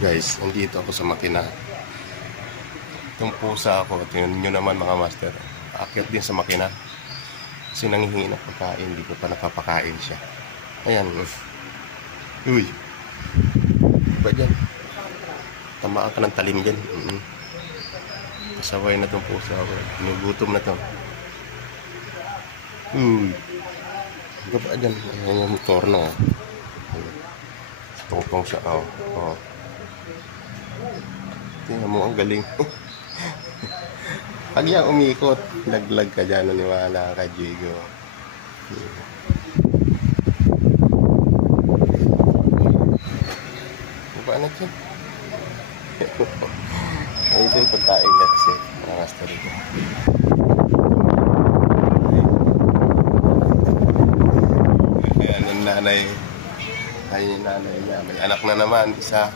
Guys, nandito ako sa makina. Itong pusa ako, tingnan nyo naman mga master. Aakyat din sa makina. Kasi nanghihingi ng pagkain, hindi ko pa napapakain siya. Ayan. Uy. Ba dyan? Tamaan ka ng talim dyan. Kasaway na itong pusa ako. Ginugutom na to. Uy. Ano ba dyan? Ayan yung motor na. Tungtong siya. Oh. Tingnan mo, ang galing. Pag yan umikot, laglag ka dyan, naniwala ka, Jigo. Ba na dyan? Ay, ito yung pagkain na kasi, mga master ito. Ayan yung nanay. Ayan yung nanay niya. May anak na naman, isa.